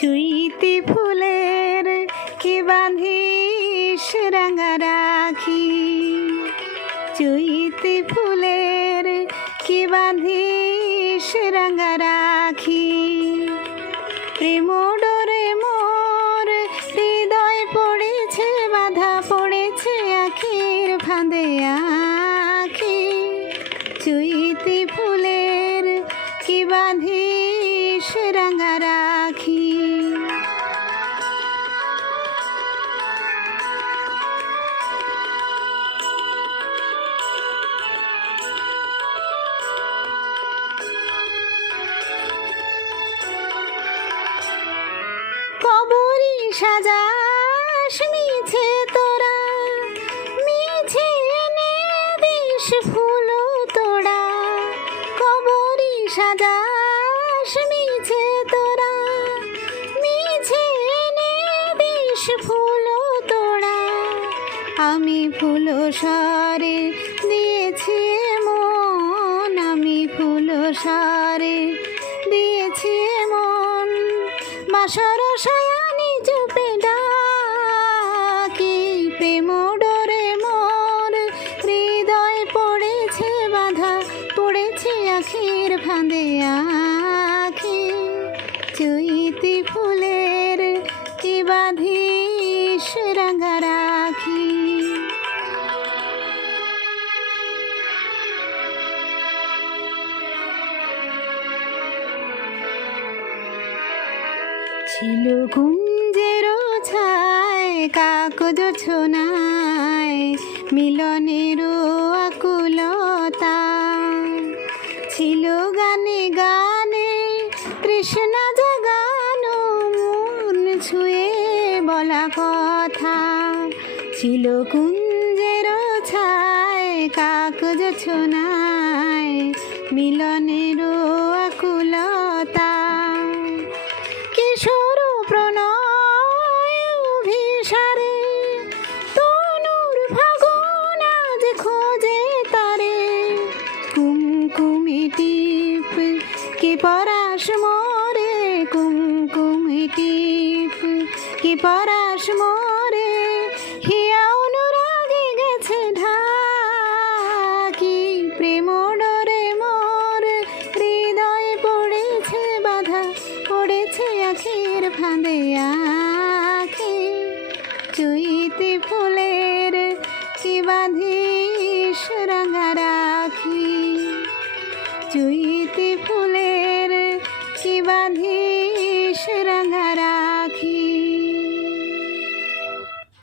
চুইতি ফুলের কি বাঁধিস রাঙা রাখি, চুইতি ফুলের কি বাঁধিস রাঙা রাখি। প্রেম ডোরে মোর হৃদয় পড়েছে বাধা, পড়েছে আখির ফাঁদে আখি। চুইতি ফুলের কি বাঁধিস রাঙা রাখি। কবরী সাজাস মিছে তোরা, মিছে এনে দিস ফুল তোড়া। কবরী সাজাস মিছে তোরা, মিছে এনে দিস ফুল তোড়া। আমি ফুল সারে দিয়েছি মন, আমি ফুল সারে দিয়েছি মন। বাসর সায়ানি চুপে ডাকি, প্রেম ডোরে মোর হৃদয় পড়েছে বাধা, পড়েছে আখির ফাঁদে আখি। চুইতি ফুলের কি বাঁধিস রাঙা রাখি। ছিল কুঞ্জের ছায় কাগজ ছোনায়, মিলনের আকুলতা। ছিল গানে গানে তৃষ্ণা জাগানো, মন ছুঁয়ে বলা কথা। ছিল কুঞ্জের ছায় কাগজ ছোনায়, মিলনের আকুলতা। কিশোর প্রণয় অভিসারে তনুর ফাগুন আজ খোঁজে তারে। কুমকুমি টিপ কি পরাশ মোরে, কুমকুমি টিপ কি পরাশ মোরে। হিয়া অনুরাগে গেছে ঢাকি, প্রেম ডোরে মোর হৃদয় পড়েছে বাধা, পড়েছে আখির ফাঁদে আখি। চুইতি ফুলের কি বাঁধিস রাঙা রাখি, চুইতি ফুলের কি বাঁধিস রাঙা